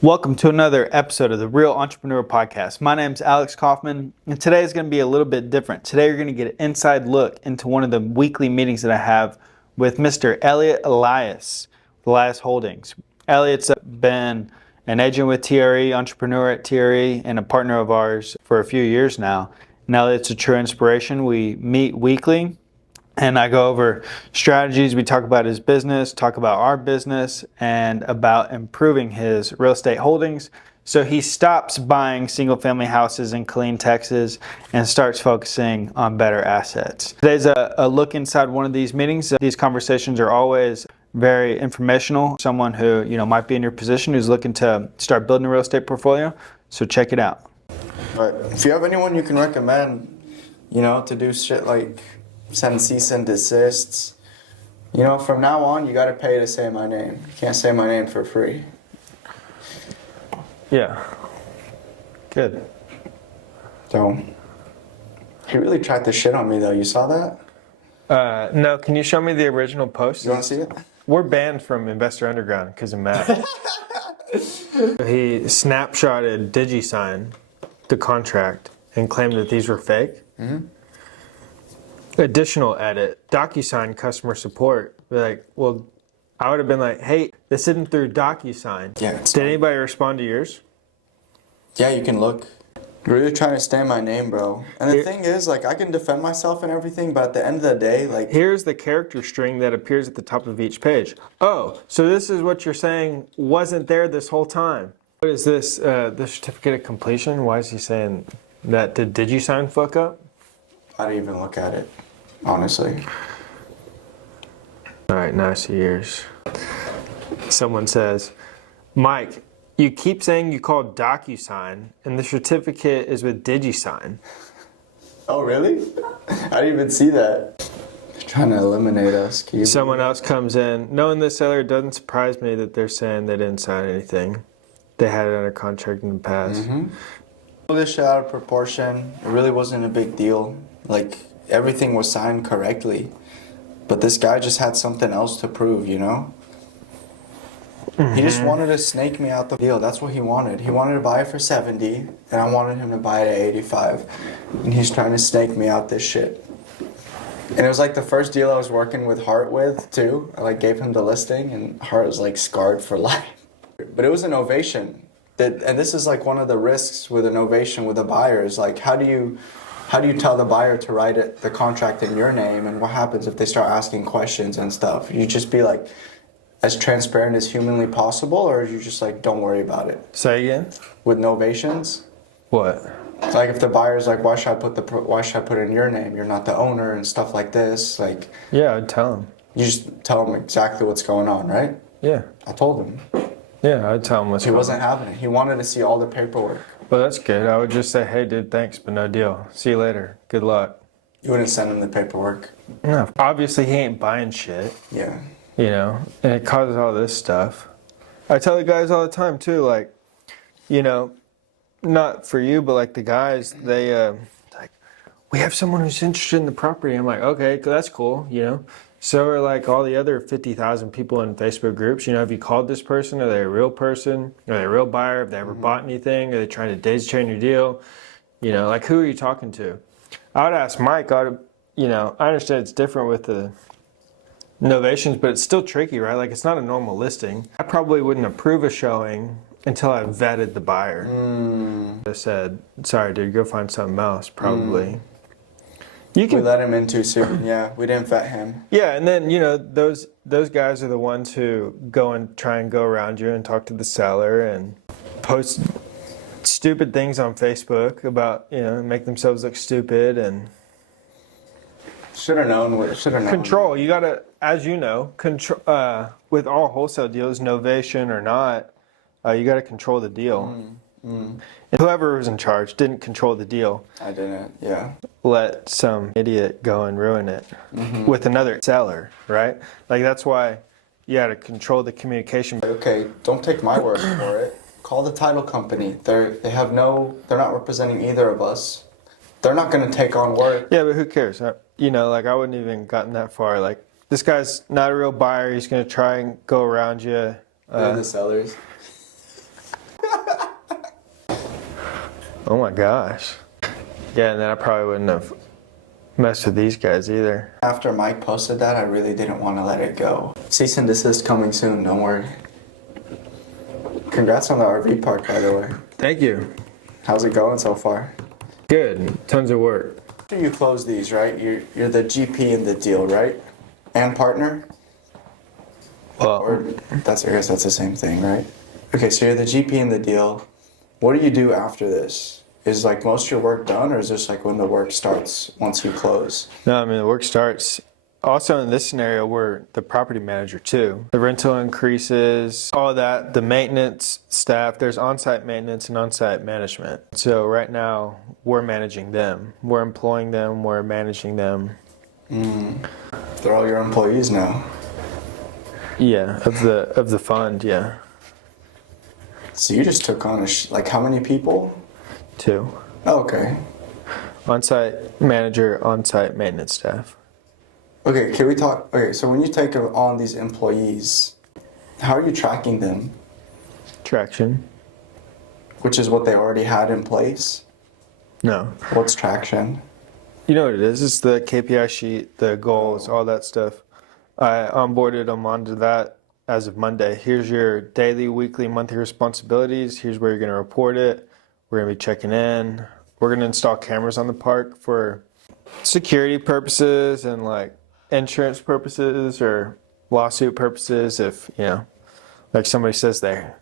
Welcome to another episode of the Real Entrepreneur Podcast. My name is Alex Coffman, and today is going to be a little bit different. Today you're going to get an inside look into one of the weekly meetings that I have with Mr. Elliott Elias, Elias Holdings. Elliott's been an agent with TRE, entrepreneur at TRE, and a partner of ours for a few years now. And Elliott's a true inspiration. We meet weekly. And I go over strategies. We talk about his business, talk about our business, and about improving his real estate holdings. So he stops buying single family houses in Killeen, Texas, and starts focusing on better assets. Today's a look inside one of these meetings. These conversations are always very informational. Someone who might be in your position who's looking to start building a real estate portfolio. So check it out. But if you have anyone you can recommend, to do shit like send cease and desists, from now on you gotta pay to say my name. You can't say my name for free. Yeah. Good. So he really tried to shit on me though. You saw that? No, can you show me the original post? You wanna see it? We're banned from Investor Underground because of Matt. He snapshotted DigiSign, the contract, and claimed that these were fake. Mm-hmm. Additional edit, DocuSign customer support. Well, I would have been like, hey, this isn't through DocuSign. Yeah. Did anybody respond to yours? Yeah, you can look. You're really trying to stand my name, bro. And the thing is, I can defend myself and everything, but at the end of the day, here's the character string that appears at the top of each page. Oh, so this is what you're saying wasn't there this whole time. What is this, the certificate of completion? Why is he saying that? Did DigiSign fuck up? I didn't even look at it, honestly. All right, now I see yours. Someone says, Mike, you keep saying you called DocuSign, and the certificate is with DigiSign. Oh, really? I didn't even see that. They're trying to eliminate us. Someone else comes in. Knowing this seller, it doesn't surprise me that they're saying they didn't sign anything. They had it under contract in the past. Mm-hmm. Pull this shit out of proportion. It really wasn't a big deal. Everything was signed correctly. But this guy just had something else to prove, Mm-hmm. He just wanted to snake me out the deal. That's what he wanted. He wanted to buy it for 70, and I wanted him to buy it at 85. And he's trying to snake me out this shit. And it was the first deal I was working with Hart with, too. I gave him the listing, and Hart was scarred for life. But it was a novation. And this is one of the risks with a novation with a buyer is how do you tell the buyer to write the contract in your name, and what happens if they start asking questions and stuff? You just be as transparent as humanly possible, or you just don't worry about it? Say again? With novations? What? If the buyer's why should I put it in your name? You're not the owner and stuff like this. Yeah, I'd tell him. You just tell him exactly what's going on, right? Yeah. I told him. Yeah, I'd tell him what's going on. He wasn't having it. He wanted to see all the paperwork. Well, that's good. I would just say, hey, dude, thanks, but no deal. See you later. Good luck. You wouldn't send him the paperwork. No. Obviously, he ain't buying shit. Yeah. And it causes all this stuff. I tell the guys all the time, too, not for you, but the guys, they, we have someone who's interested in the property. I'm like, okay, that's cool, So are all the other 50,000 people in Facebook groups. Have you called this person? Are they a real person? Are they a real buyer? Have they ever bought anything? Are they trying to daisy chain your deal? Who are you talking to? I would ask Mike, I understand it's different with the novations, but it's still tricky, right? It's not a normal listing. I probably wouldn't approve a showing until I vetted the buyer. I said, sorry, dude, go find something else, probably. We let him in too soon. Yeah, we didn't vet him. Yeah, and then those guys are the ones who go and try and go around you and talk to the seller and post stupid things on Facebook about make themselves look stupid and should have known. Control. You gotta, as control with all wholesale deals, novation or not, you gotta control the deal. And whoever was in charge didn't control the deal. I didn't, yeah. Let some idiot go and ruin it with another seller, right? That's why you got to control the communication. Okay, don't take my word for it. Call the title company. They're not representing either of us. They're not going to take on work. Yeah, but who cares? I wouldn't even gotten that far. This guy's not a real buyer. He's going to try and go around you. They're the sellers. Oh my gosh. Yeah, and then I probably wouldn't have messed with these guys either. After Mike posted that, I really didn't want to let it go. Cease and desist coming soon, don't worry. Congrats on the RV park, by the way. Thank you. How's it going so far? Good. Tons of work. After you close these, right? You're the GP in the deal, right? And partner? Well, Or I guess that's the same thing, right? Okay, so you're the GP in the deal. What do you do after this? Is like most of your work done, or is this like when the work starts once you close? no, I mean, the work starts. Also, in this scenario, we're the property manager too. The rental increases, all that, the maintenance staff, there's on-site maintenance and on-site management. So right now, we're managing them. We're employing them, we're managing them. They're all your employees now. Yeah, of the fund, yeah. So you just took on like how many people? 2. Oh, okay. On-site manager, on-site maintenance staff. Okay, can we talk? Okay, so when you take on these employees, how are you tracking them? Traction? Which is what they already had in place? No. What's traction? You know what it is? It's the KPI sheet, the goals, all that stuff. I onboarded them onto that as of Monday. Here's your daily, weekly, monthly responsibilities. Here's where you're going to report it. We're going to be checking in. We're going to install cameras on the park for security purposes and like insurance purposes or lawsuit purposes. If, you know, like somebody says a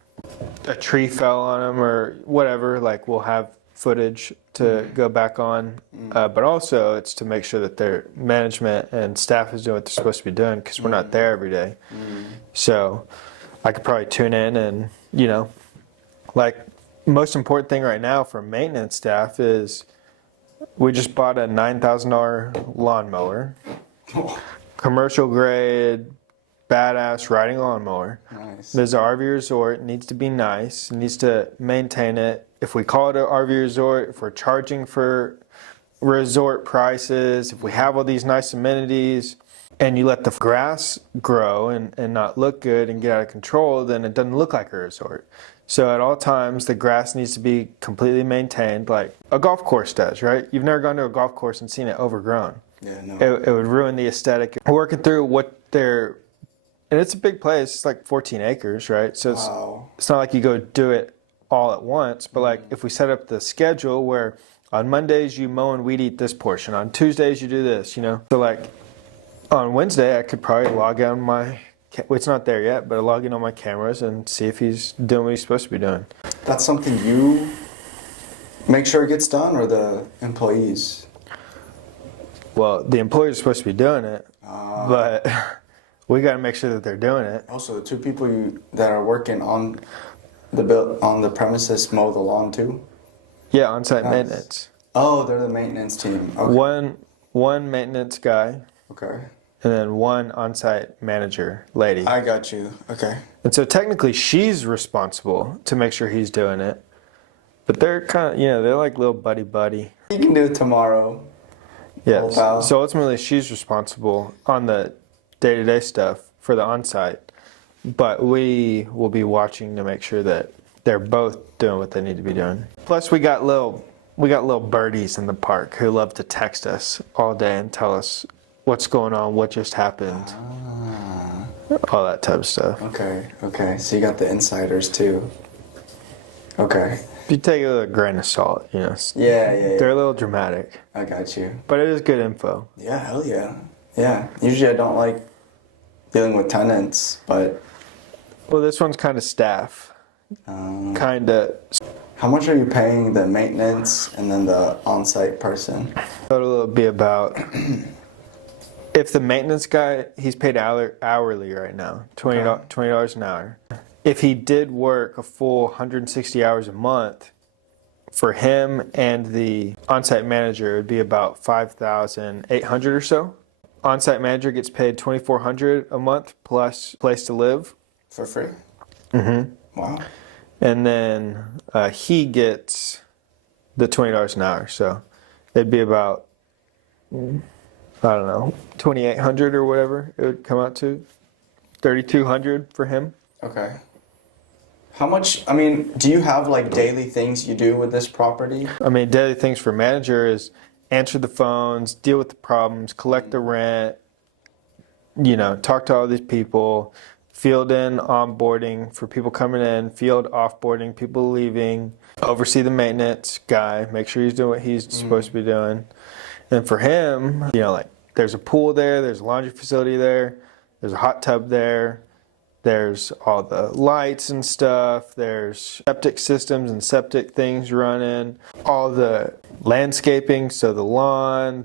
tree fell on them or whatever, like we'll have footage to go back on. But also it's to make sure that their management and staff is doing what they're supposed to be doing because we're not there every day. So I could probably tune in and, you know, like most important thing right now for maintenance staff is we just bought a $9,000 lawnmower, commercial grade, badass riding lawnmower. Nice. There's an RV resort. It needs to be nice. It needs to maintain it. If we call it an RV resort, if we're charging for resort prices, if we have all these nice amenities, and you let the grass grow and not look good and get out of control, then it doesn't look like a resort. So at all times, the grass needs to be completely maintained like a golf course does, right? You've never gone to a golf course and seen it overgrown. Yeah, no. It would ruin the aesthetic. We're working through what they're, and it's a big place. It's like 14 acres, right? So Wow. it's not like you go do it all at once, but like if we set up the schedule where on Mondays you mow and weed eat this portion, on Tuesdays you do this, you know? So like on Wednesday I could probably log on my, it's not there yet, but I log in on my cameras and see if he's doing what he's supposed to be doing. That's something you make sure it gets done, or the employees? Well, the employees are supposed to be doing it, but we got to make sure that they're doing it. Also, the 2 people that are working on the premises mow the lawn too? Yeah, on-site Nice. maintenance. Oh, they're the maintenance team. Okay. One maintenance guy, Okay. and then one on-site manager lady. I got you. Okay. And so technically she's responsible to make sure he's doing it. But they're kind of, you know, they're like little buddy. You can do it tomorrow. Yeah. Oh, wow. So ultimately she's responsible on the day-to-day stuff for the on-site. But we will be watching to make sure that they're both doing what they need to be doing. Plus we got little birdies in the park who love to text us all day and tell us what's going on, what just happened, all that type of stuff. Okay. So you got the insiders too. Okay. If you take it with a grain of salt, you know, Yeah. they're a little dramatic, I got you. but it is good info. Yeah, hell yeah. Yeah. Usually I don't like dealing with tenants, but Well, this one's kind of staff, kind of. how much are you paying the maintenance and then the on-site person? Total will be about, if the maintenance guy, he's paid hourly right now, $20 an hour. If he did work a full 160 hours a month, for him and the on-site manager, it would be about $5,800 or so. On-site manager gets paid $2,400 a month plus place to live. For free? Mm-hmm. Wow. And then he gets the $20 an hour. So it'd be about, I don't know, $2,800 or whatever it would come out to. $3,200 for him. Okay. How much, I mean, do you have like daily things you do with this property? I mean, daily things for manager is answer the phones, deal with the problems, collect the rent, talk to all these people, field in onboarding for people coming in, field offboarding, people leaving, oversee the maintenance guy, make sure he's doing what he's supposed to be doing. And for him, like there's a pool there, there's a laundry facility there, there's a hot tub there, there's all the lights and stuff, there's septic systems and septic things running, all the landscaping, so the lawn,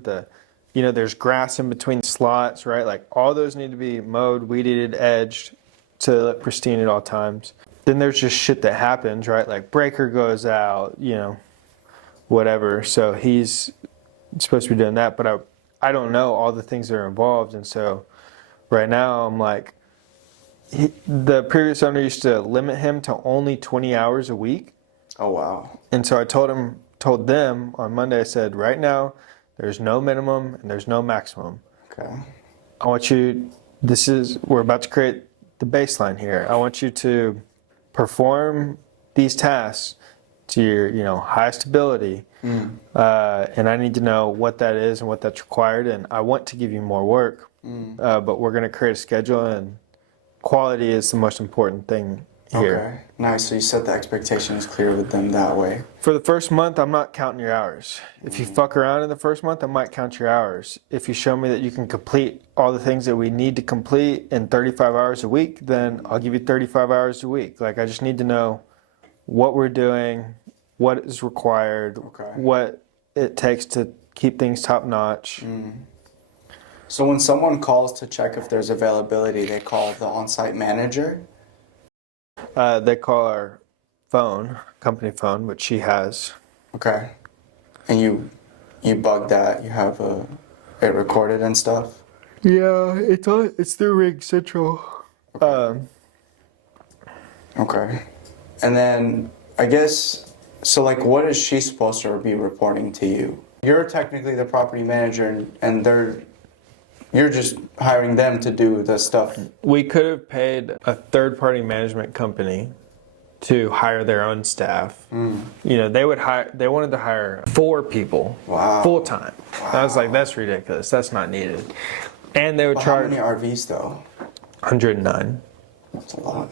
there's grass in between slots, right? Like all those need to be mowed, weeded, edged to look pristine at all times. Then there's just shit that happens, right? Like breaker goes out, whatever. So he's supposed to be doing that, but I don't know all the things that are involved. And so right now I'm like, the previous owner used to limit him to only 20 hours a week. Oh, wow. And so I told them on Monday, I said, right now, there's no minimum and there's no maximum. Okay. I want we're about to create the baseline here. I want you to perform these tasks to your, highest ability. And I need to know what that is and what that's required. And I want to give you more work, but we're going to create a schedule, and quality is the most important thing here. Okay. Nice. So you set the expectations clear with them that way. For the first month, I'm not counting your hours. If you fuck around in the first month, I might count your hours. If you show me that you can complete all the things that we need to complete in 35 hours a week, then I'll give you 35 hours a week. Like, I just need to know what we're doing, what is required, what it takes to keep things top notch. So when someone calls to check if there's availability, they call the on-site manager? They call our phone, company phone, which she has. Okay. And you bug that, you have it recorded and stuff? Yeah, it's through Ring Central. Okay. And then I guess, so like what is she supposed to be reporting to you? You're technically the property manager, and you're just hiring them to do the stuff. We could have paid a third-party management company to hire their own staff. They wanted to hire 4 people full time. I was like, that's ridiculous. That's not needed. And they would charge. How many RVs though? 109. That's a lot.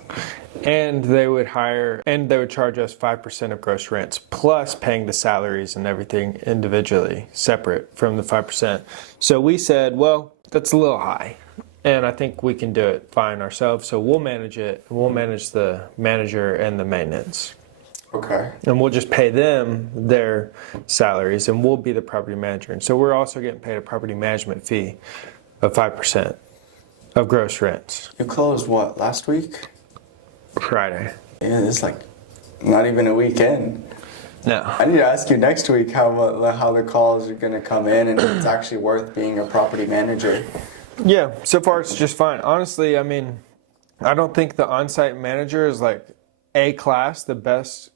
And they would charge us 5% of gross rents, plus paying the salaries and everything individually, separate from the 5%. So we said, well, that's a little high, and I think we can do it fine ourselves. So we'll manage it. We'll manage the manager and the maintenance. Okay. And we'll just pay them their salaries, and we'll be the property manager. And so we're also getting paid a property management fee of 5% of gross rents. You closed what, last week? Friday. Yeah, it's like not even a weekend. No. I need to ask you next week how the calls are going to come in, and if it's actually worth being a property manager. Yeah, so far it's just fine. Honestly, I mean, I don't think the on-site manager is like A class, the best,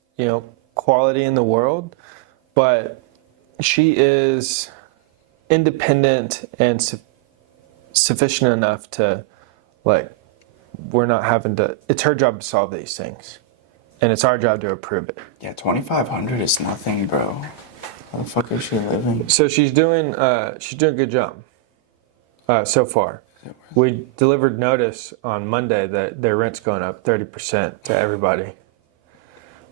quality in the world, but she is independent and sufficient enough to, like, we're not having to, it's her job to solve these things. And it's our job to approve it. Yeah, 2,500 is nothing, bro. How the fuck is she living? So she's doing a good job so far. We delivered notice on Monday that their rent's going up 30% to everybody.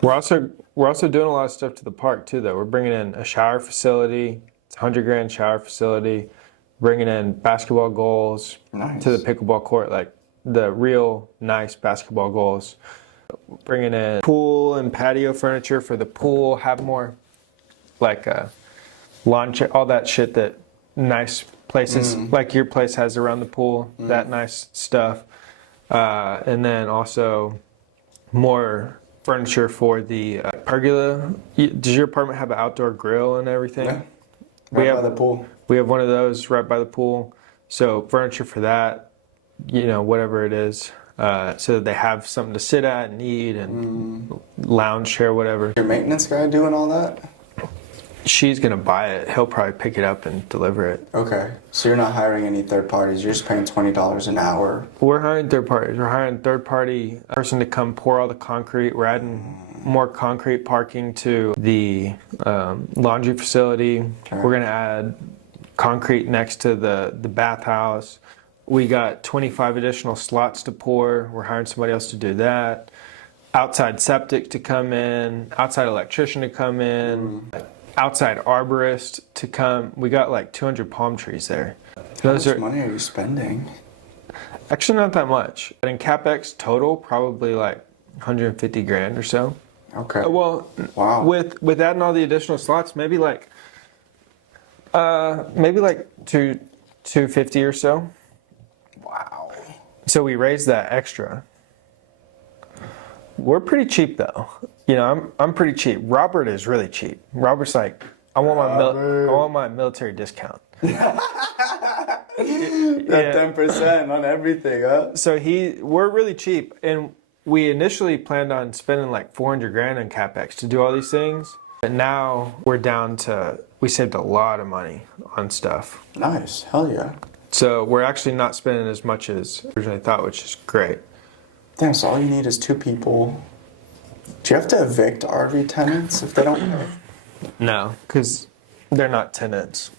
We're also doing a lot of stuff to the park too, though. We're bringing in a shower facility. It's $100,000 shower facility. Bringing in basketball goals to the pickleball court, like the real nice basketball goals. Bringing in pool and patio furniture for the pool, have more like lawn chair, all that shit that nice places like your place has around the pool, that nice stuff. And then also more furniture for the pergola. Does your apartment have an outdoor grill and everything? Yeah, right by the pool. We have one of those right by the pool. So furniture for that, whatever it is. So that they have something to sit at and eat and lounge chair, whatever. Your maintenance guy doing all that? She's gonna buy it. He'll probably pick it up and deliver it. Okay. So you're not hiring any third parties. You're just paying $20 an hour. We're hiring third parties. We're hiring third party person to come pour all the concrete. We're adding more concrete parking to the laundry facility. Okay. We're gonna add concrete next to the bathhouse. We got 25 additional slots to pour. We're hiring somebody else to do that. Outside septic to come in. Outside electrician to come in. Outside arborist to come. We got like 200 palm trees there. How much money are you spending? Actually not that much. But in CapEx total, probably like 150 grand or so. Okay. Well, Wow. with adding all the additional slots, maybe like 250 or so. Wow. So we raised that extra. We're pretty cheap though. You know, I'm pretty cheap. Robert is really cheap. Robert's like, I want my military discount. That 10% on everything, huh? So we're really cheap, and we initially planned on spending like 400 grand on CapEx to do all these things. But now we're down to, we saved a lot of money on stuff. Nice. Hell yeah. So we're actually not spending as much as originally thought, which is great. Damn, so all you need is 2 people. Do you have to evict RV tenants if they don't pay? No, because they're not tenants.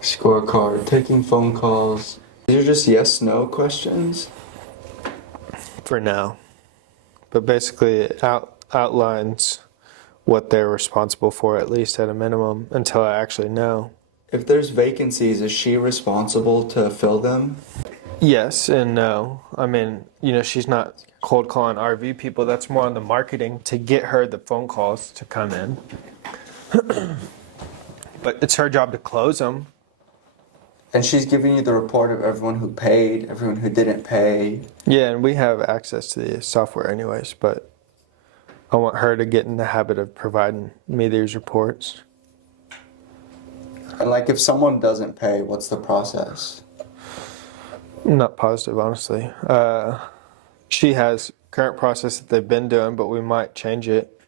Scorecard, taking phone calls. These are just yes/no questions? For now. But basically it outlines what they're responsible for, at least at a minimum, until I actually know. If there's vacancies, is she responsible to fill them? Yes and no. I mean, you know, she's not cold calling RV people. That's more on the marketing to get her the phone calls to come in. But it's her job to close them. And she's giving you the report of everyone who paid, everyone who didn't pay. Yeah, and we have access to the software anyways, but I want her to get in the habit of providing me these reports. And like if someone doesn't pay, what's the process? I'm not positive, honestly. She has current process that they've been doing, but we might change it.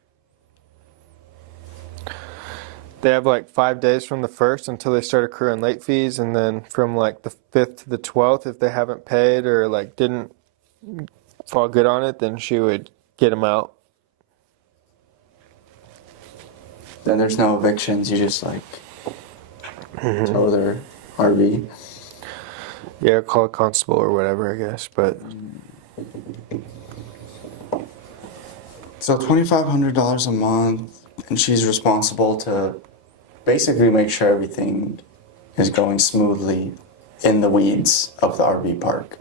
They have like 5 days from the 1st until they start accruing late fees, and then from like the 5th to the 12th, if they haven't paid or like didn't fall good on it, then she would get them out. Then there's no evictions, you just like tow their RV. Yeah, call a constable or whatever, I guess, but So $2,500 a month, and she's responsible to basically make sure everything is going smoothly in the weeds of the RV park.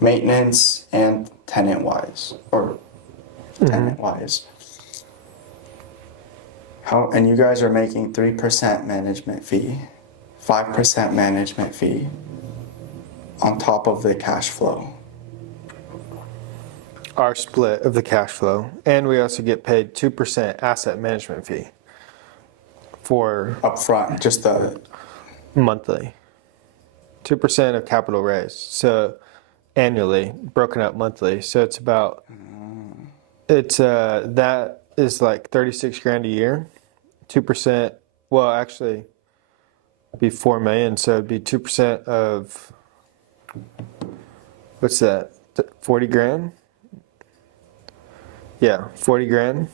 Maintenance and tenant-wise, or tenant-wise. And you guys are making 3% management fee, 5% management fee on top of the cash flow. our split of the cash flow, and we also get paid 2% asset management fee for Up front, just the monthly. 2% of capital raised, so annually, broken up monthly. So it's about, that is like 36 grand a year. 2%, well, actually, it'd be 4 million, so it'd be 2% of, what's that, 40 grand? Yeah, 40 grand.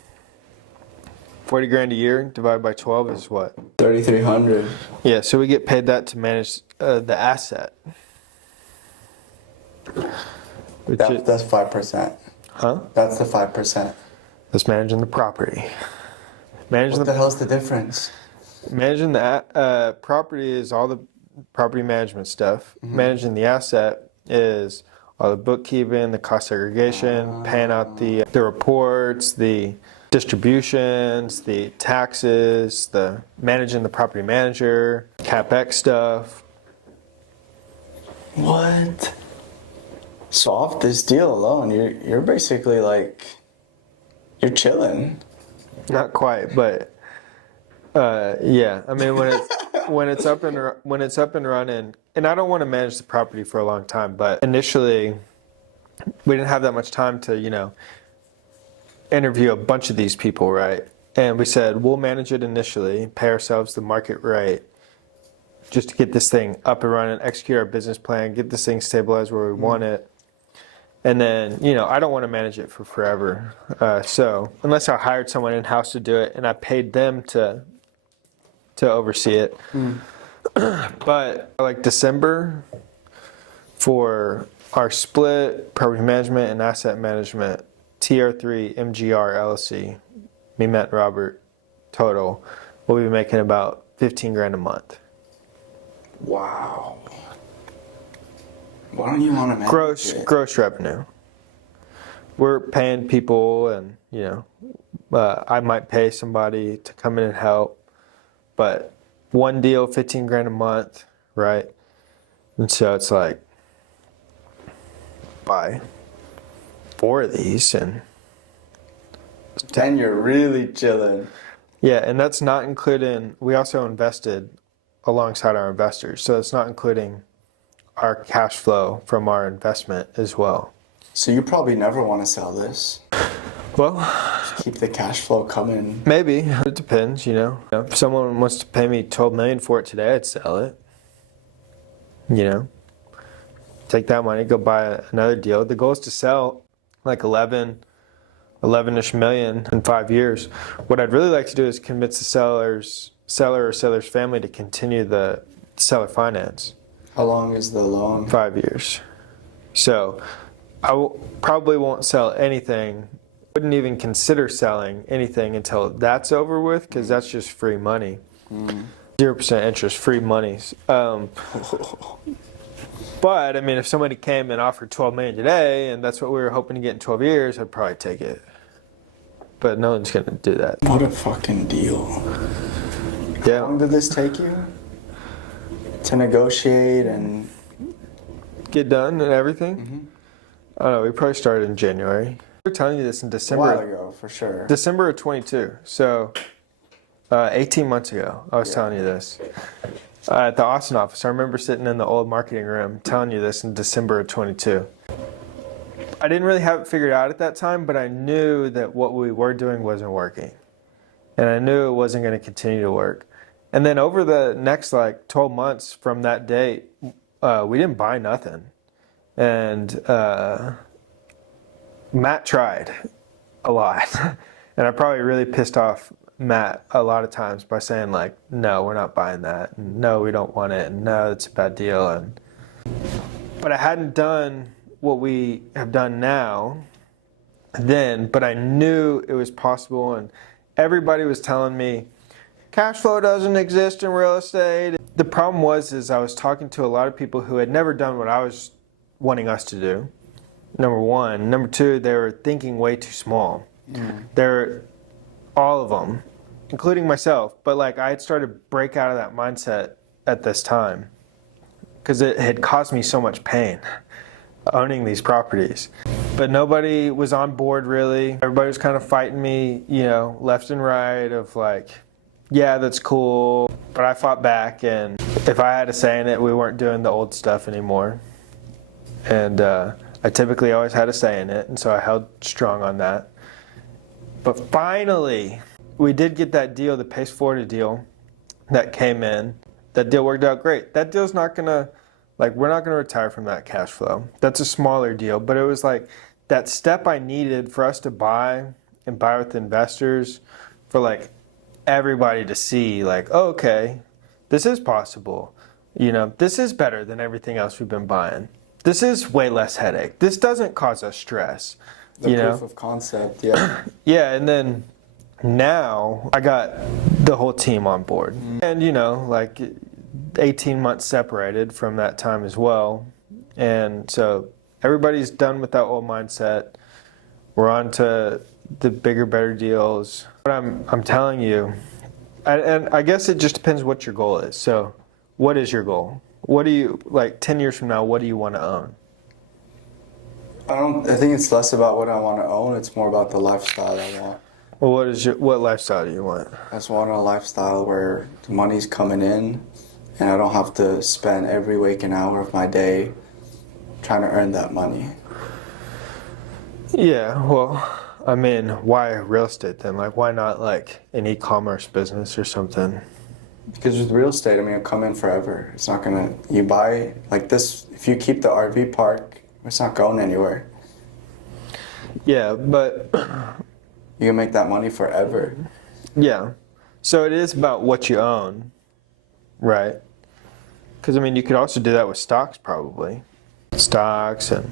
40 grand a year divided by 12 is what? 3,300. Yeah, so we get paid that to manage the asset. That's 5%. Huh? That's the 5%. That's managing the property. What the hell's the difference? Managing the property is all the property management stuff. Managing the asset is all the bookkeeping, the cost segregation, paying out the reports, the distributions, the taxes, the managing the property manager, CapEx stuff. What? So off this deal alone, you're basically like, you're chilling. Not quite, but yeah. I mean, when it's up and running, and I don't want to manage the property for a long time, but initially we didn't have that much time to interview a bunch of these people, right? And we said, we'll manage it initially, pay ourselves the market rate just to get this thing up and running, execute our business plan, get this thing stabilized where we want it. And then, I don't want to manage it for forever. So unless I hired someone in-house to do it and I paid them to oversee it. But like December for our split, property management and asset management, TR3 MGR LLC, me, Matt, and Robert, total, we'll be making about $15,000 a month. Wow. Why don't you want to manage it? Gross revenue. We're paying people, and I might pay somebody to come in and help, but one deal, $15,000 a month, right? And so it's like, buy 4 of these, and then you're really chilling. yeah, and that's not including. We also invested alongside our investors, so it's not including our cash flow from our investment as well. So you probably never want to sell this. Well, Just keep the cash flow coming. maybe. It depends, If someone wants to pay me $12 million for it today, I'd sell it. Take that money, go buy another deal. The goal is to sell like 11-ish million in 5 years. What I'd really like to do is convince the seller or seller's family to continue the seller finance. How long is the loan? 5 years. So I probably won't sell anything. Wouldn't even consider selling anything until that's over with, because that's just free money. 0% interest, free money. But I mean, if somebody came and offered $12 million today, and that's what we were hoping to get in 12 years, I'd probably take it. But no one's gonna do that. What a fucking deal. Yeah. How long did this take you to negotiate and Get done and everything? I don't know. We probably started in January. We were telling you this in a December. while ago, for sure. December of 22. So 18 months ago, I was telling you this. At the Austin office, I remember sitting in the old marketing room telling you this in December of 22. I didn't really have it figured out at that time, but I knew that what we were doing wasn't working. And I knew it wasn't going to continue to work. And then over the next 12 months from that date, we didn't buy nothing. And Matt tried a lot. And I probably really pissed off Matt a lot of times by saying no, we're not buying that. And no, we don't want it. And no, it's a bad deal. But I hadn't done what we have done now then, but I knew it was possible. And everybody was telling me, cash flow doesn't exist in real estate. The problem was I was talking to a lot of people who had never done what I was wanting us to do. Number one. Number two, they were thinking way too small. They're all of them, including myself. But I had started to break out of that mindset at this time because it had caused me so much pain owning these properties. But nobody was on board really. Everybody was kind of fighting me, left and right of yeah, that's cool. But I fought back, and if I had a say in it, we weren't doing the old stuff anymore. And I typically always had a say in it, and so I held strong on that. But finally, we did get that deal, the Pace Florida deal that came in. That deal worked out great. That deal's not gonna, we're not gonna retire from that cash flow. That's a smaller deal, but it was that step I needed for us to buy and buy with investors for everybody to see oh, okay, this is possible. This is better than everything else we've been buying. This is way less headache. This doesn't cause us stress. The proof of concept, yeah. Yeah, and then now I got the whole team on board. And 18 months separated from that time as well. And so everybody's done with that old mindset. We're on to the bigger, better deals. But I'm telling you, and I guess it just depends what your goal is. So what is your goal? What do you, 10 years from now, what do you want to own? I think it's less about what I want to own. It's more about the lifestyle I want. Well, what lifestyle do you want? I just want a lifestyle where the money's coming in and I don't have to spend every waking hour of my day trying to earn that money. Yeah, well, I mean, why real estate then? Like, why not like an e-commerce business or something? Because with real estate, I mean, it'll come in forever. It's not gonna, you buy, like this, if you keep the RV park, it's not going anywhere. Yeah, but You can make that money forever. yeah. So it is about what you own, right? Because, I mean, you could also do that with stocks probably. Stocks and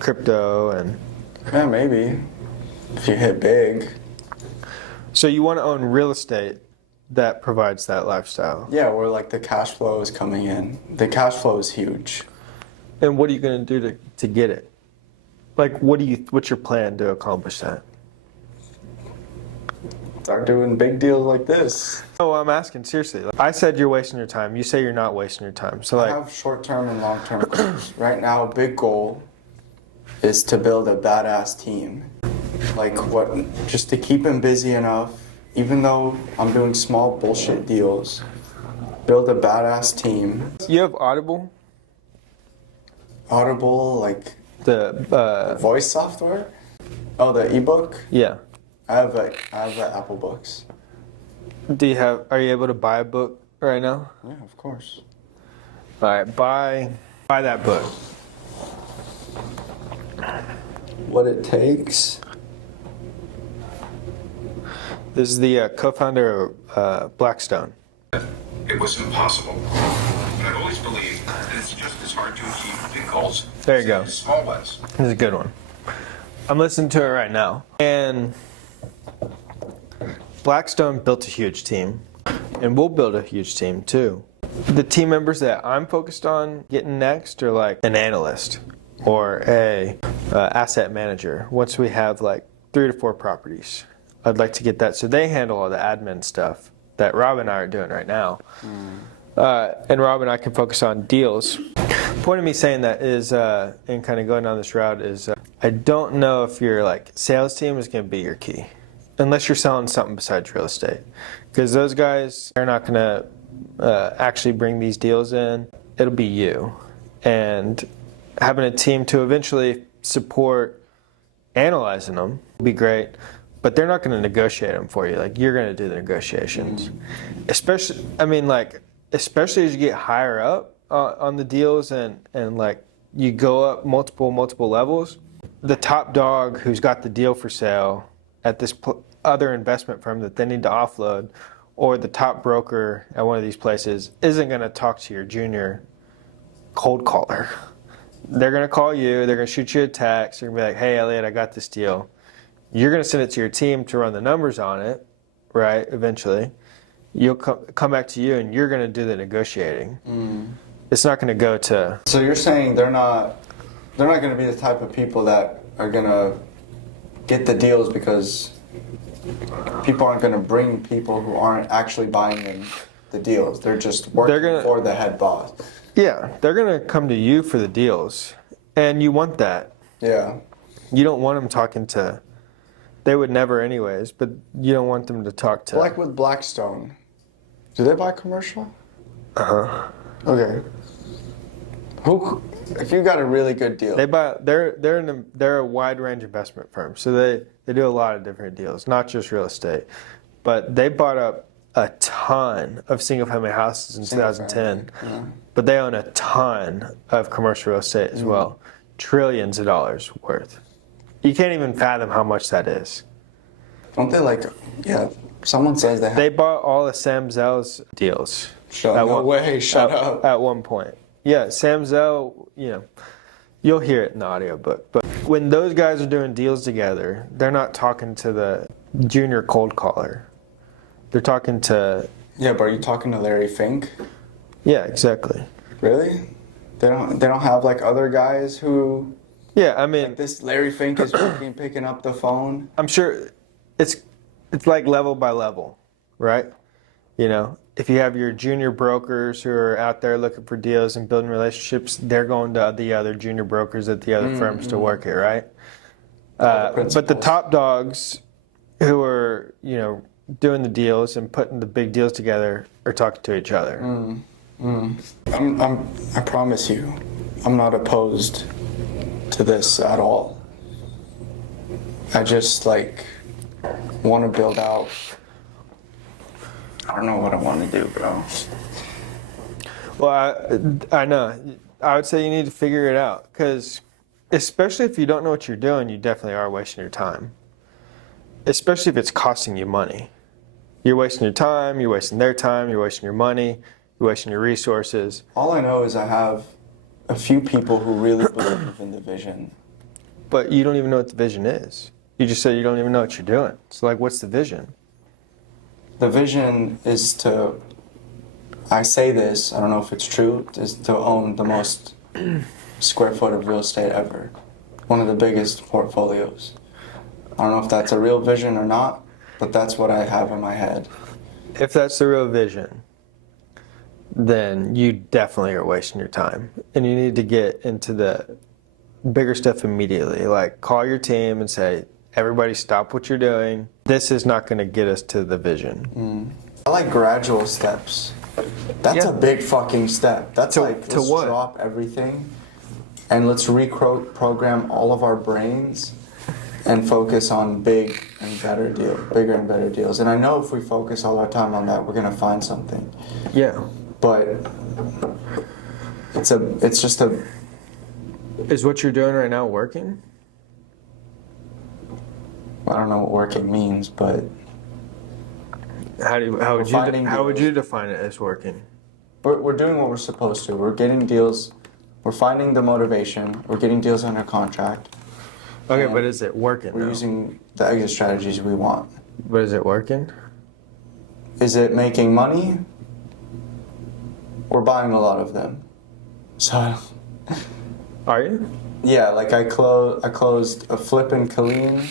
crypto and... Yeah, maybe. If you hit big. So you want to own real estate that provides that lifestyle. Yeah, where like the cash flow is coming in. The cash flow is huge. And what are you going to do to get it? Like, what's your plan to accomplish that? Start doing big deals like this. Oh, I'm asking seriously. Like, I said you're wasting your time. You say you're not wasting your time. So I like, have short-term and long-term goals. Right now, big goal is to build a badass team. Like what, just to keep him busy enough, even though I'm doing small bullshit deals, build a badass team. you have Audible, Audible, like the voice software. Oh, the ebook. yeah. I have Apple Books. Are you able to buy a book right now? Yeah, of course. All right, buy that book. What it takes. This is the co-founder of Blackstone. It was impossible. But I've always believed that it's just as hard to achieve big goals There you go. as small ones. This is a good one. I'm listening to it right now. And Blackstone built a huge team, and we'll build a huge team too. The team members that I'm focused on getting next are like an analyst or a asset manager. Once we have like 3 to 4 properties, I'd like to get that so they handle all the admin stuff that Rob and I are doing right now. And Rob and I can focus on deals. The point of me saying that is, and kind of going down this route is, I don't know if your like sales team is going to be your key, unless you're selling something besides real estate, because those guys are not going to actually bring these deals in. It'll be you, and having a team to eventually support analyzing them will be great. But they're not going to negotiate them for you. Like, you're going to do the negotiations. Especially, I mean, like, especially as you get higher up on the deals and like you go up multiple levels, the top dog who's got the deal for sale at this other investment firm that they need to offload, or the top broker at one of these places, isn't going to talk to your junior cold caller. They're going to call you. They're going to shoot you a text. They're going to be like, hey, Elliot, I got this deal. You're going to send it to your team to run the numbers on it, right, eventually. You'll come back to you, and you're going to do the negotiating. It's not going to go to... So you're saying they're not going to be the type of people that are going to get the deals because people aren't going to bring people who aren't actually buying in the deals. They're just working for the head boss. Yeah, they're going to come to you for the deals, and you want that. Yeah. You don't want them talking to... They would never anyways, but you don't want them to talk to... Like with Blackstone. Do they buy commercial? Uh-huh. Okay. If you got a really good deal. They're a wide range investment firm, so they do a lot of different deals, not just real estate. But they bought up a ton of single-family houses in 2010, but they own a ton of commercial real estate as well. Trillions of dollars worth. You can't even fathom how much that is. Don't they like, yeah, someone says they have. They bought all of Sam Zell's deals. Shut up. At one point. Yeah, Sam Zell, you'll hear it in the audiobook. But when those guys are doing deals together, they're not talking to the junior cold caller. They're talking to... Yeah, but are you talking to Larry Fink? Yeah, exactly. Really? They don't have like other guys who... Yeah, I mean... Like this Larry Fink is picking up the phone. I'm sure it's like level by level, right? If you have your junior brokers who are out there looking for deals and building relationships, they're going to the other junior brokers at the other firms to work it, right? But the top dogs who are, doing the deals and putting the big deals together are talking to each other. I promise you, I'm not opposed to this at all. I just like want to build out. I don't know what I want to do, bro. Well, I know. I would say you need to figure it out, because especially if you don't know what you're doing, you definitely are wasting your time. Especially if it's costing you money. You're wasting your time, you're wasting their time, you're wasting your money, you're wasting your resources. All I know is I have a few people who really believe in the vision. But you don't even know what the vision is. You just said you don't even know what you're doing. So, like, what's the vision? The vision is to, I say this, I don't know if it's true, is to own the most square foot of real estate ever. One of the biggest portfolios. I don't know if that's a real vision or not, but that's what I have in my head. If that's the real vision, then you definitely are wasting your time. And you need to get into the bigger stuff immediately. Like, call your team and say, everybody stop what you're doing. This is not going to get us to the vision. I like gradual steps. That's a big fucking step. That's let's what? drop everything and let's reprogram all of our brains and focus on bigger and better deals. And I know if we focus all our time on that, we're gonna find something. Yeah. But it's just a. Is what you're doing right now working? I don't know what working means, but How would you define it as working? we're doing what we're supposed to. We're getting deals. We're finding the motivation. We're getting deals under contract. Okay, And but is it working? We're using the exit strategies we want. But is it working? Is it making money? We're buying a lot of them. So, Are you? yeah, like I closed a flip in Killeen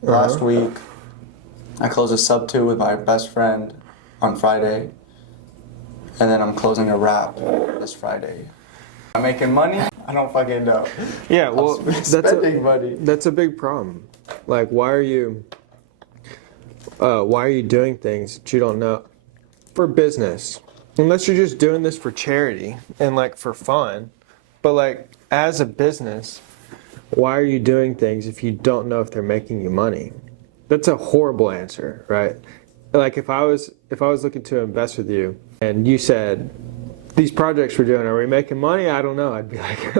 last week. I closed a sub 2 with my best friend on Friday. And then I'm closing a wrap this Friday. I'm making money? I don't fucking know. Yeah, well, Spending money. That's a big problem. Like, why are you doing things that you don't know for business? Unless you're just doing this for charity and like for fun. But like, as a business, why are you doing things if you don't know if they're making you money? That's a horrible answer, right? Like, if I was looking to invest with you and you said, these projects we're doing, are we making money? I don't know. I'd be like,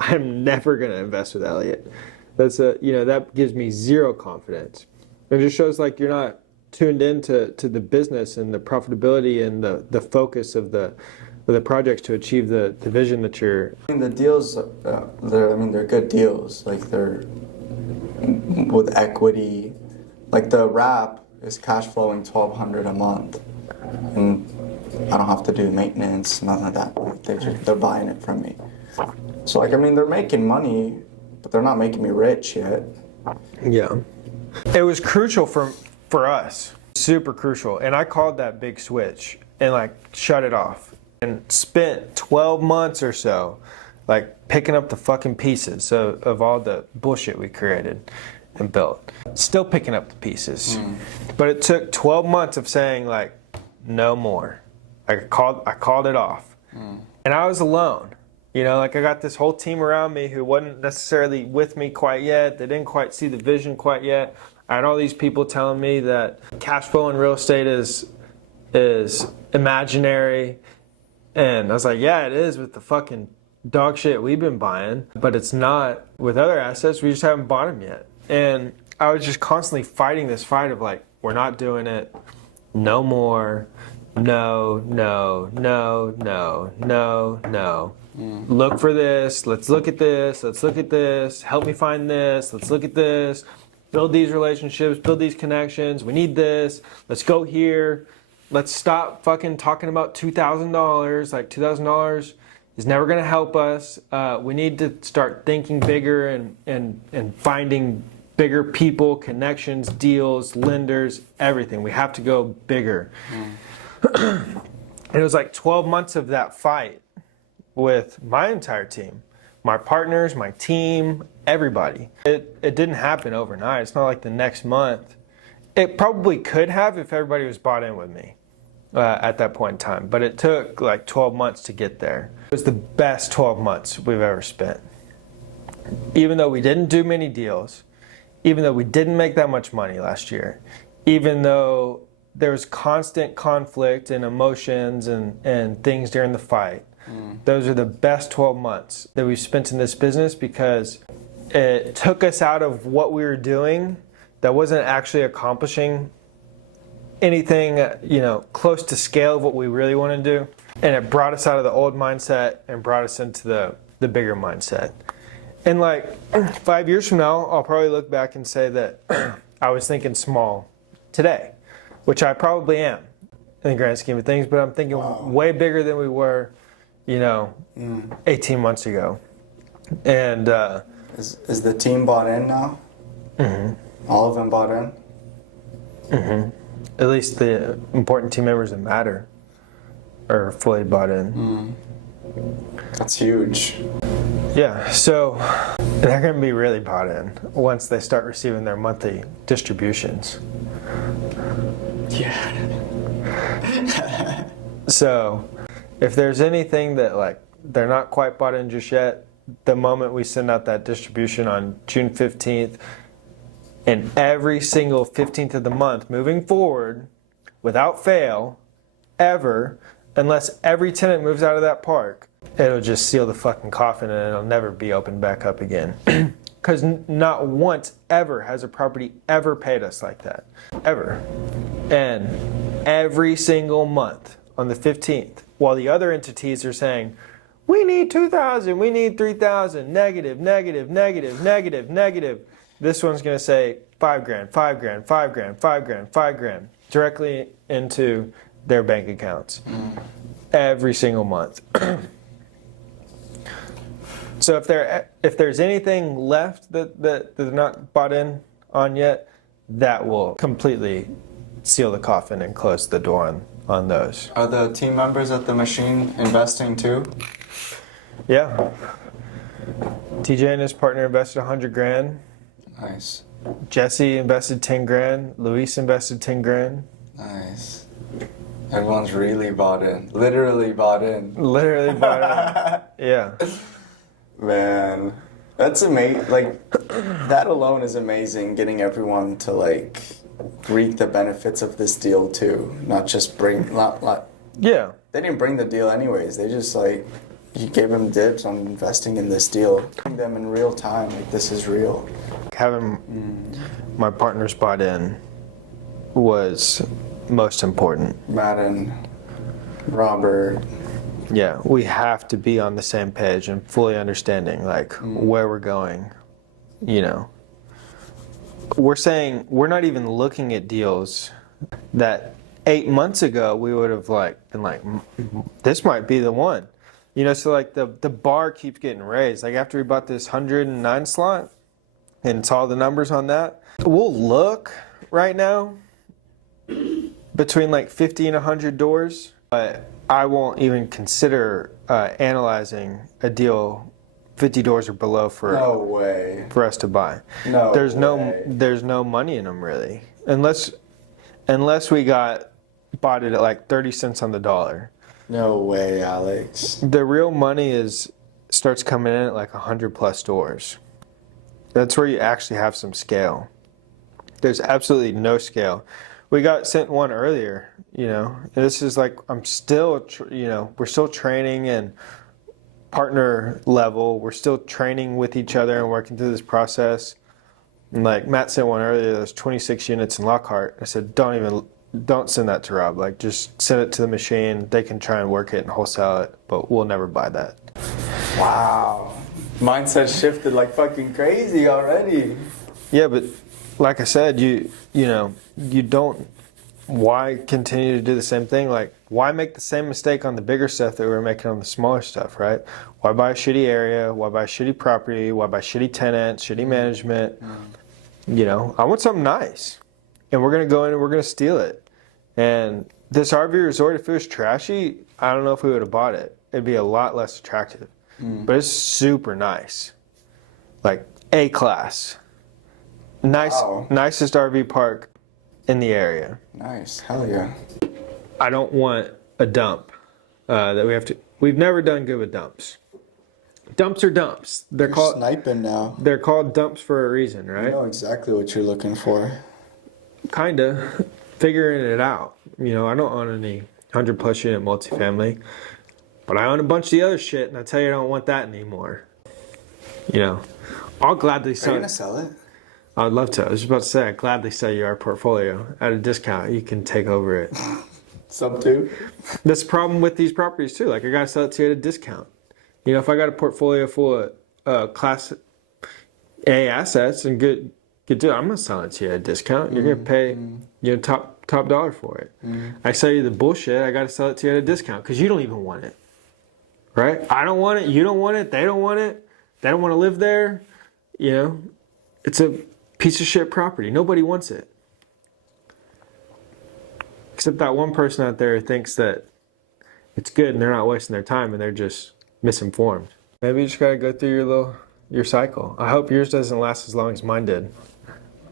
I'm never going to invest with Elliott. That gives me zero confidence. It just shows like you're not tuned into the business and the profitability and the focus of the projects to achieve the vision that you're. I mean, the deals, they're good deals. Like, they're with equity. Like, the wrap is cash flowing $1,200 a month, and I don't have to do maintenance, none of that. Like, they're buying it from me. So, like, I mean, they're making money, but they're not making me rich yet. Yeah. It was crucial for us, super crucial. And I called that big switch and like shut it off and spent 12 months or so like picking up the fucking pieces of all the bullshit we created and built. Still picking up the pieces. But it took 12 months of saying like, no more. I called it off. And I was alone. Like I got this whole team around me who wasn't necessarily with me quite yet. They didn't quite see the vision quite yet. I had all these people telling me that cash flow in real estate is imaginary. And I was like, yeah, it is with the fucking dog shit we've been buying. But it's not with other assets. We just haven't bought them yet. And I was just constantly fighting this fight of like, we're not doing it. No more. No. Look for this. Let's look at this. Let's look at this. Help me find this. Let's look at this. Build these relationships. Build these connections. We need this. Let's go here. Let's stop fucking talking about $2,000. Like, $2,000 is never going to help us. We need to start thinking bigger and finding bigger people, connections, deals, lenders, everything. We have to go bigger. And it was like 12 months of that fight with my entire team, my partners, my team, everybody. It didn't happen overnight. It's not like the next month. It probably could have if everybody was bought in with me at that point in time. But it took like 12 months to get there. It was the best 12 months we've ever spent. Even though we didn't do many deals, even though we didn't make that much money last year, even though there was constant conflict and emotions and things during the fight, those are the best 12 months that we've spent in this business, because it took us out of what we were doing that wasn't actually accomplishing anything, close to scale of what we really want to do. And it brought us out of the old mindset and brought us into the bigger mindset. And like 5 years from now, I'll probably look back and say that I was thinking small today, which I probably am in the grand scheme of things, but I'm thinking way bigger than we were, 18 months ago. And is the team bought in now? Mm-hmm. All of them bought in? Mm-hmm. At least the important team members that matter are fully bought in. That's huge. Yeah, so they're going to be really bought in once they start receiving their monthly distributions. Yeah. So if there's anything that like they're not quite bought in just yet, the moment we send out that distribution on June 15th, and every single 15th of the month moving forward, without fail, ever, unless every tenant moves out of that park, it'll just seal the fucking coffin and it'll never be opened back up again. Because not once ever has a property ever paid us like that. Ever. And every single month on the 15th, while the other entities are saying, we need 2,000, we need 3,000, negative, negative, negative, negative, negative. This one's going to say $5,000, $5,000, $5,000, $5,000, $5,000 directly into their bank accounts every single month. So if there's anything left that they're not bought in on yet, that will completely seal the coffin and close the door on those. Are the team members at the machine investing too? Yeah. TJ and his partner invested $100,000. Nice. Jesse invested $10,000. Luis invested $10,000. Nice. Everyone's really bought in. Literally bought in. Literally bought in. Yeah. Man, that's amazing. Like, that alone is amazing. Getting everyone to like reap the benefits of this deal too, not just bring. Yeah. They didn't bring the deal anyways. They just like you gave them dibs on investing in this deal. Them in real time. Like, this is real. Having my partners bought in was most important. Madden, Robert. Yeah, we have to be on the same page and fully understanding like where we're going. We're saying we're not even looking at deals that 8 months ago we would have like been like, this might be the one. So like the bar keeps getting raised. Like after we bought this 109 slot and saw the numbers on that, we'll look right now between like 50 and 100 doors, but I won't even consider analyzing a deal 50 doors or below for No way. for us to buy. No There's way. there's no money in them really, unless we bought it at like 30 cents on the dollar. No way, Alex. The real money starts coming in at like 100 plus doors. That's where you actually have some scale. There's absolutely no scale. We got sent one earlier, and this is like, I'm still, we're still training and partner level. We're still training with each other and working through this process. And like Matt sent one earlier, there's 26 units in Lockhart. I said, don't send that to Rob. Like, just send it to the machine. They can try and work it and wholesale it, but we'll never buy that. Wow. Mindset shifted like fucking crazy already. Yeah, but like I said, you don't. Why continue to do the same thing? Like, why make the same mistake on the bigger stuff that we were making on the smaller stuff, right? Why buy a shitty area? Why buy shitty property? Why buy shitty tenants, shitty management? I want something nice. And we're going to go in and we're going to steal it. And this RV resort, if it was trashy, I don't know if we would have bought it. It'd be a lot less attractive. But it's super nice. Like, A-class. Nicest RV park in the area. Nice. Hell yeah. I don't want a dump that we have to. We've never done good with dumps. Dumps are dumps. You're sniping now. They're called dumps for a reason, I right? know exactly what you're looking for. Kinda figuring it out. You know, I don't own any 100+ unit multifamily, but I own a bunch of the other shit, and I tell you, I don't want that anymore. You know, I'll gladly Are sell you it. gonna sell it? I'd love to. I was just about to say, I'd gladly sell you our portfolio at a discount. You can take over it. Sub 2? That's the problem with these properties too. Like, I gotta sell it to you at a discount. You know, if I got a portfolio full of Class A assets and good deal, I'm gonna sell it to you at a discount. You're gonna pay top dollar for it. I sell you the bullshit. I gotta sell it to you at a discount because you don't even want it, right? I don't want it. You don't want it. They don't want it. They don't want to live there. You know, it's a piece of shit property. Nobody wants it. Except that one person out there who thinks that it's good and they're not wasting their time and they're just misinformed. Maybe you just gotta go through your cycle. I hope yours doesn't last as long as mine did.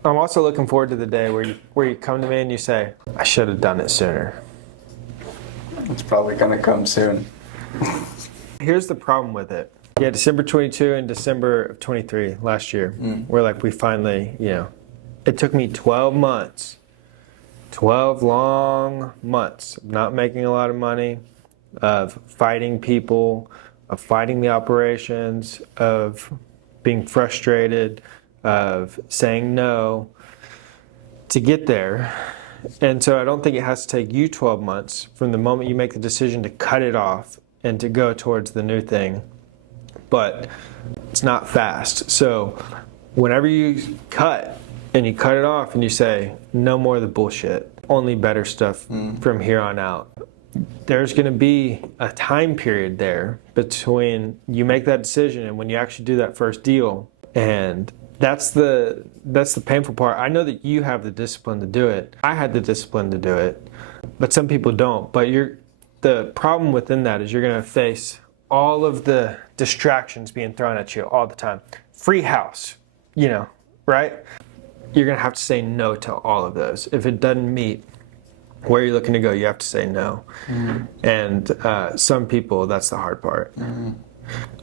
I'm also looking forward to the day where you come to me and you say, I should have done it sooner. It's probably gonna come soon. Here's the problem with it. Yeah, December 22 and December of 23 last year, where like we finally, you know, it took me 12 months, 12 long months of not making a lot of money, of fighting people, of fighting the operations, of being frustrated, of saying no to get there. And so I don't think it has to take you 12 months from the moment you make the decision to cut it off and to go towards the new thing. But it's not fast. So whenever you cut and you cut it off and you say, no more of the bullshit, only better stuff from here on out, there's going to be a time period there between you make that decision and when you actually do that first deal. And that's the painful part. I know that you have the discipline to do it. I had the discipline to do it, but some people don't. But the problem within that is you're going to face all of the distractions being thrown at you all the time. Free house, you know, right? You're going to have to say no to all of those. If it doesn't meet where you're looking to go, you have to say no. And some people, that's the hard part.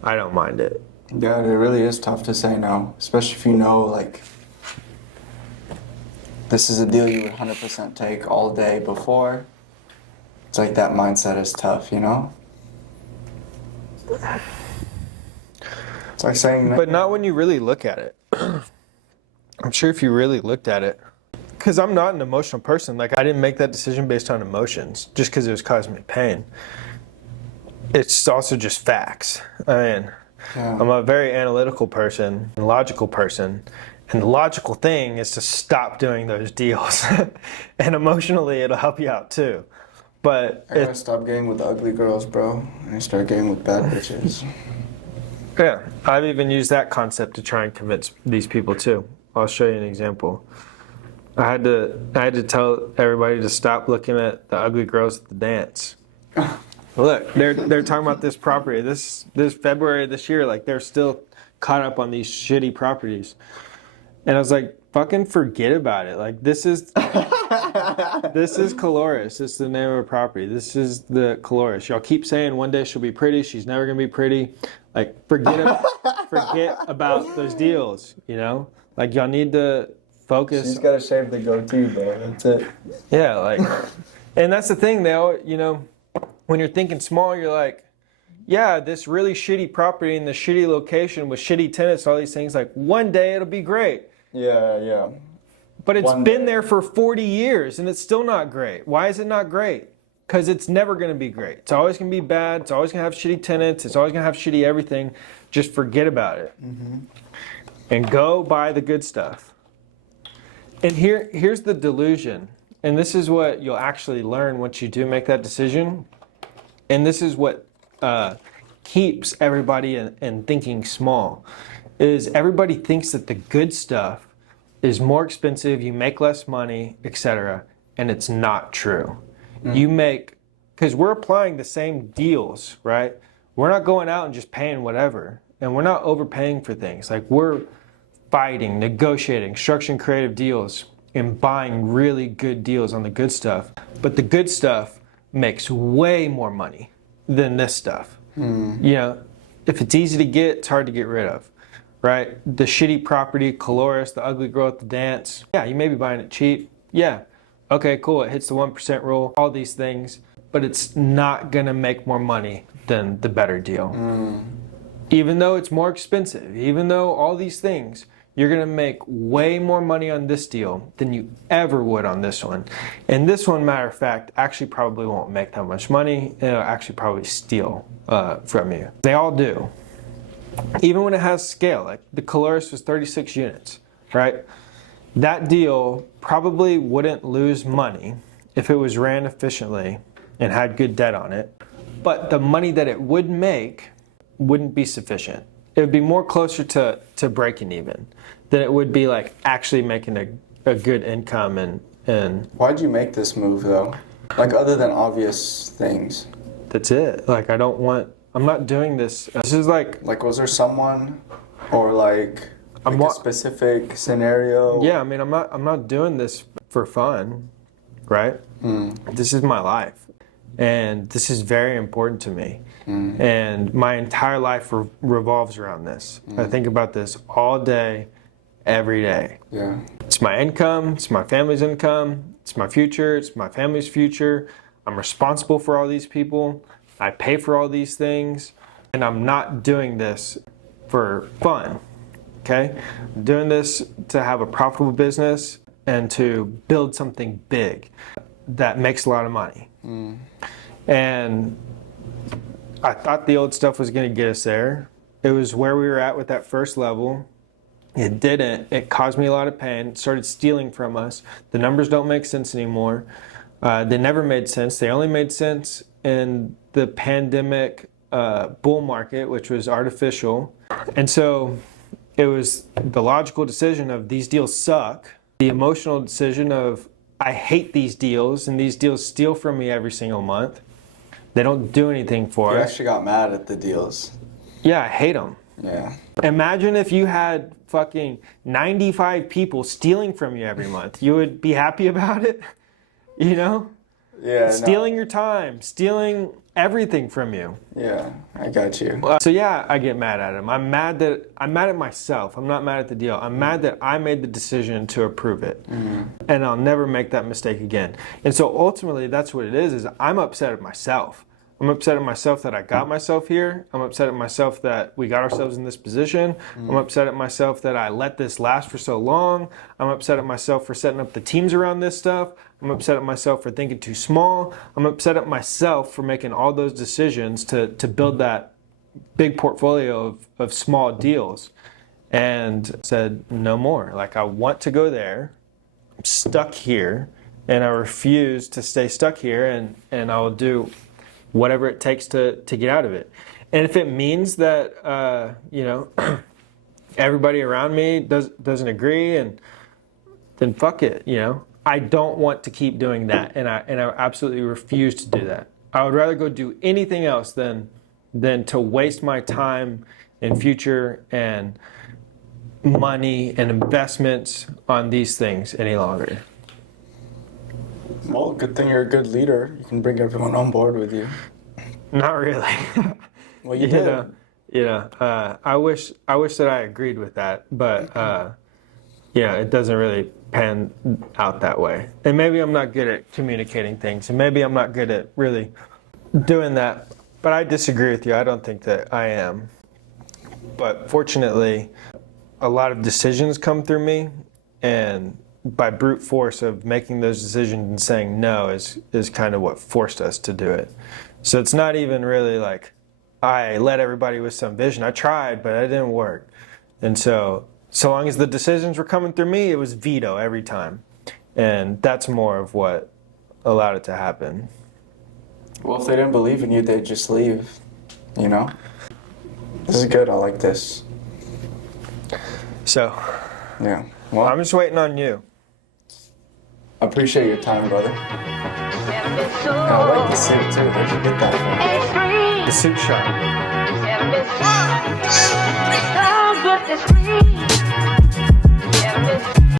I don't mind it. Yeah, it really is tough to say no, especially if you know, like, this is a deal you would 100% take all day before. It's like that mindset is tough, you know? It's like saying no. But not when you really look at it. I'm sure if you really looked at it, because I'm not an emotional person. Like, I didn't make that decision based on emotions just because it was causing me pain. It's also just facts. I mean, I'm a very analytical person, logical person, and the logical thing is to stop doing those deals. And emotionally, it'll help you out too. But I gotta stop getting with ugly girls, bro, and start getting with bad bitches. yeah, I've even used that concept to try and convince these people too. I'll show you an example. I had to tell everybody to stop looking at the ugly girls at the dance. Look, they're talking about this property. This February this year, like they're still caught up on these shitty properties. And I was like, fucking forget about it. Like this is Caloris. It's the name of a property. This is the Caloris. Y'all keep saying one day she'll be pretty. She's never gonna be pretty. Like forget about those deals. You know, like y'all need to focus. She's gotta shave the goatee, bro. That's it. Yeah, like, and that's the thing. They all, you know, when you're thinking small, you're like, yeah, this really shitty property in the shitty location with shitty tenants, all these things. Like one day it'll be great. Yeah. But it's been there for 40 years and it's still not great. Why is it not great? Because it's never going to be great. It's always going to be bad. It's always going to have shitty tenants. It's always going to have shitty everything. Just forget about it. And go buy the good stuff. And here's the delusion. And this is what you'll actually learn once you do make that decision. And this is what keeps everybody in thinking small. Is everybody thinks that the good stuff is more expensive, you make less money, etc. And it's not true. You make, because we're applying the same deals, right? We're not going out and just paying whatever. And we're not overpaying for things. Like we're fighting, negotiating, structuring creative deals, and buying really good deals on the good stuff. But the good stuff makes way more money than this stuff. You know, if it's easy to get, it's hard to get rid of, right? The shitty property, Caloris, the ugly girl at the dance. Yeah, you may be buying it cheap. Yeah. Okay, cool. It hits the 1% rule, all these things, but it's not going to make more money than the better deal. Even though it's more expensive, even though all these things, you're going to make way more money on this deal than you ever would on this one. And this one, matter of fact, actually probably won't make that much money. It'll actually probably steal from you. They all do. Even when it has scale, like the Caloris was 36 units, right? That deal probably wouldn't lose money if it was ran efficiently and had good debt on it. But the money that it would make wouldn't be sufficient. It would be more closer to breaking even than it would be like actually making a good income and Why'd you make this move though? Like other than obvious things. that's it. Like I'm not doing this. This is like Was there someone or like I'm a specific scenario? yeah, I mean I'm not doing this for fun, right? This is my life. And this is very important to me. And my entire life revolves around this. I think about this all day, every day. Yeah. It's my income, it's my family's income, it's my future, it's my family's future. I'm responsible for all these people. I pay for all these things. And I'm not doing this for fun, okay? I'm doing this to have a profitable business and to build something big that makes a lot of money. And I thought the old stuff was going to get us there. It was where we were at with that first level. It didn't. It caused me a lot of pain. It started stealing from us. The numbers don't make sense anymore. They never made sense. They only made sense in the pandemic bull market, which was artificial. And so it was the logical decision of these deals suck. The emotional decision of I hate these deals, and these deals steal from me every single month. They don't do anything for You us. actually got mad at the deals. Yeah, I hate them. Yeah. Imagine if you had fucking 95 people stealing from you every month. You would be happy about it? You know? Yeah. Stealing your time, stealing everything from you. Yeah, I got you. So yeah, I get mad at him. I'm mad at myself. I'm not mad at the deal. I'm mad that I made the decision to approve it. And I'll never make that mistake again. And so ultimately that's what it is I'm upset at myself. I'm upset at myself that I got myself here. I'm upset at myself that we got ourselves in this position. I'm upset at myself that I let this last for so long. I'm upset at myself for setting up the teams around this stuff. I'm upset at myself for thinking too small. I'm upset at myself for making all those decisions to build that big portfolio of small deals. And said, no more. Like, I want to go there. I'm stuck here. And I refuse to stay stuck here. And I will do whatever it takes to get out of it. And if it means that, everybody around me doesn't agree, and then fuck it, I don't want to keep doing that. And I absolutely refuse to do that. I would rather go do anything else than to waste my time and future and money and investments on these things any longer. Well, good thing you're a good leader. You can bring everyone on board with you. Not really. Well, you did. I wish that I agreed with that, but it doesn't really pan out that way. And maybe I'm not good at communicating things, and maybe I'm not good at really doing that. But I disagree with you. I don't think that I am. But fortunately, a lot of decisions come through me, and by brute force of making those decisions and saying no is kind of what forced us to do it. So it's not even really like I led everybody with some vision. I tried, but it didn't work. And so long as the decisions were coming through me, it was veto every time. And that's more of what allowed it to happen. Well, if they didn't believe in you, they'd just leave. This is good. I like this. So Yeah. Well, I'm just waiting on you. I appreciate your time, brother. And I like the suit too. Where'd you get that from? The suit shop. Sounds good to scream.